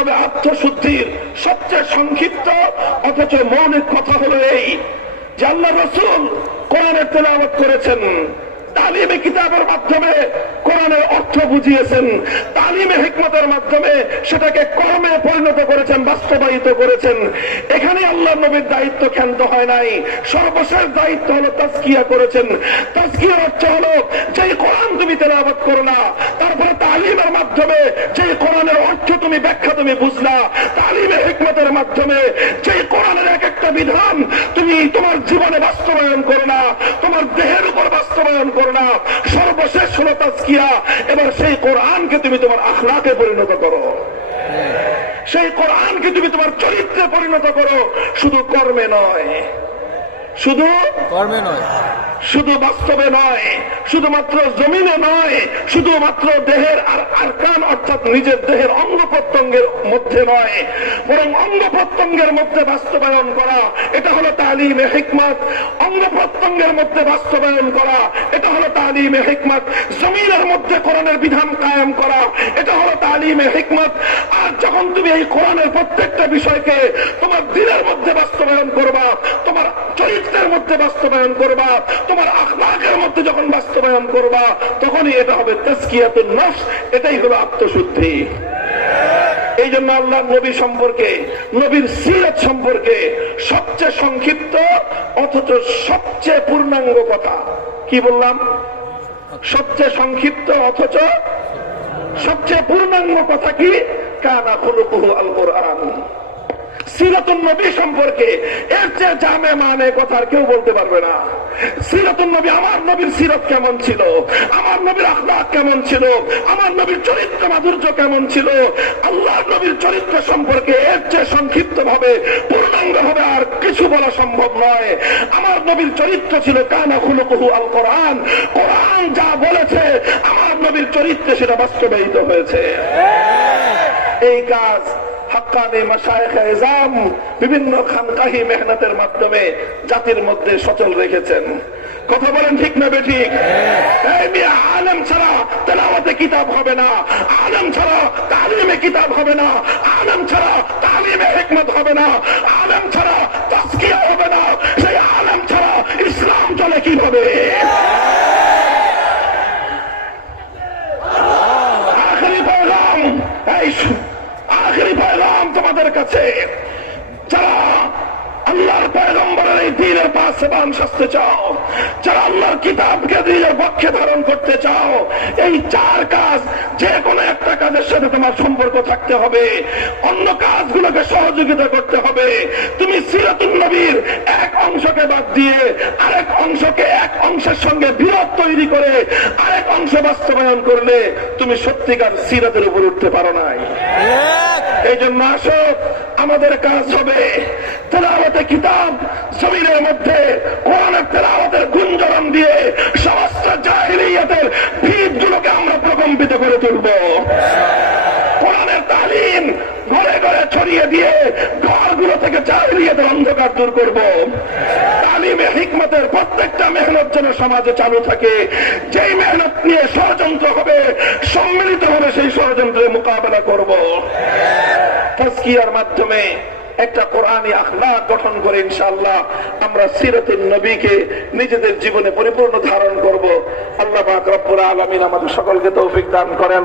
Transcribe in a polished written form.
তবে আত্মশুদ্ধির সবচেয়ে সংক্ষিপ্ত অথচ মৌলিক কথা হলো এই যে আল্লাহ রাসূল কোরআনের তেলাওয়াত করেছেন, তালিমে কিতাবের মাধ্যমে কোরআনের অর্থ বুঝিয়েছেন, তালিমে হিকমতের মাধ্যমে সেটাকে কর্মে পরিণত করেছেন, বাস্তবায়িত করেছেন। এখানে আল্লাহ নবীর দায়িত্ব ক্ষান্ত হয় নাই। সর্বশেষ দায়িত্ব হলো তাজকিয়া করেছেন। তাজকিয়ার অর্থ হলো যে কোরআন তুমি তেলাওয়াত করো না, তারপরে তালিমের মাধ্যমে যে কোরআনের অর্থ তুমি ব্যাখ্যা তুমি বুঝলা, তালিমে হিকমতের মাধ্যমে যে কোরআনের এক একটা বিধান তুমি তোমার জীবনে বাস্তবায়ন করো না, তোমার দেহের উপর বাস্তবায়ন করো না, সর্বশেষ হলো তাজকিয়া। এবার সেই কোরআনকে তুমি তোমার আখলাকে পরিণত করো, সেই কোরআনকে তুমি তোমার চরিত্রে পরিণত করো, শুধু কর্মে নয়, শুধু কর্মে নয়, শুধু বাস্তবে নয়, শুধুমাত্র জমিনে নয়, শুধুমাত্র দেহের আর আরকান অর্থাৎ নিজের দেহের অঙ্গ প্রত্যঙ্গের মধ্যে নয়, বরং অঙ্গ প্রত্যঙ্গের মধ্যে বাস্তবায়ন করা, এটা হলো তালিমে হিকমত। অঙ্গ প্রত্যঙ্গের মধ্যে বাস্তবায়ন করা, এটা হলো তালিমে হিকমত। জমিনের মধ্যে কোরআনের বিধান কায়েম করা, এটা হলো তালিমে হিকমত। আর যখন তুমি এই কোরআনের প্রত্যেকটা বিষয়কে তোমার দিনের মধ্যে বাস্তবায়ন করবা, তোমার চরিত্রের মধ্যে বাস্তবায়ন করবা, তোমার আখলাকের মধ্যে যখন বাস্তবায়ন করবা, তখনই এটা হবে তাজকিয়াতুন নফস, এটাই হলো আত্মশুদ্ধি। এই জন্য আল্লাহ নবী সম্পর্কে, নবীর সিরাত সম্পর্কে সবচেয়ে সংক্ষিপ্ত অথচ সবচেয়ে পূর্ণাঙ্গ কথা কি বললাম? সবচেয়ে সংক্ষিপ্ত অথচ সবচেয়ে পূর্ণাঙ্গ কথা কি? কানা খুলুকুহু আল কোরআন। সিরাতুন নবী সম্পর্কে এর চেয়ে জামে মানে কথা আর কেউ বলতে পারবে না। সিরাতুন নবী, আমার নবীর সিরাত কেমন ছিল, আমার নবীর আখলাক কেমন ছিল, আমার নবীর চরিত্র মাধুর্য কেমন ছিল, আল্লাহর নবীর চরিত্র সম্পর্কে এর চেয়ে সংক্ষিপ্ত ভাবে পূর্ণাঙ্গ ভাবে আর কিছু বলা সম্ভব নয়। আমার নবীর চরিত্র ছিল কানা খুলুকুহু আল কোরআন। কোরআন যা বলেছে আমার নবীর চরিত্রে সেটা বাস্তবায়িত হয়েছে। এই কাজ হাক্কানি মাশায়েখে ইজাম বিভিন্ন খানকাহি মেহনতের মাধ্যমে জাতির মধ্যে সচল রেখেছেন। কথা বলেন ঠিক না বেঠিক? এই মিয়া, আলেম ছাড়া তেলাওয়াতে কিতাব হবে না, আলেম ছাড়া তালিমে কিতাব হবে না, আলেম ছাড়া তালিমে হিকমত হবে না, আলেম ছাড়া তাজকিয়া হবে না। সেই আলেম ছাড়া ইসলাম চলে কিভাবে? আখেরি পয়গাম, আখেরি পয়গাম তোমাদের কাছে, যারা আল্লাহর পয়গম্বরের এই দ্বীনের বাস্তবায়ন সাজতে চাও, যারা আল্লাহর কিতাবকে দ্বীনের পক্ষে ধারণ করতে চাও, এই চার কাজ যে কোনো একটা কাজের সাথে তোমার সম্পর্ক থাকতে হবে, অন্য কাজগুলোকে সহযোগিতা করতে হবে। তুমি সিরাতুন নবীর এক অংশকে বাদ দিয়ে আরেক অংশকে, এক অংশের সঙ্গে বিরোধ তৈরি করে আরেক অংশ বাস্তবায়ন করলে তুমি সত্যিকার সিরাতের উপর উঠতে পারো নাই। এই জন্য আসো, আমাদের কাজ হবে তেলাওয়াতে কিতাব জমিনের মধ্যে কোরআনের তেলাওয়াতের গুঞ্জরণ দিয়ে সমস্ত জাহিলিয়াতের ভিতগুলোকে আমরা প্রকম্পিত করে তুলব। কোরআনের তালিম ঘরে ঘরে ছড়িয়ে দিয়ে ঘরগুলো থেকে জাহিলিয়াতের অন্ধকার দূর করব। তালিমে হিকমতের প্রত্যেকটা মেহনত যেন সমাজে চালু থাকে। যেই মেহনত নিয়ে ষড়যন্ত্র হবে, সম্মিলিত হবে সেই ষড়যন্ত্রের মোকাবেলা করব। তাজকিয়ার মাধ্যমে একটা কোরআনী আখলাক গঠন করে ইনশাআল্লাহ আমরা সিরাতুন নবীকে নিজেদের জীবনে পরিপূর্ণ ধারণ করব। আল্লাহ পাক রব্বুল আলামিন আমাদের সকলকে তৌফিক দান করেন।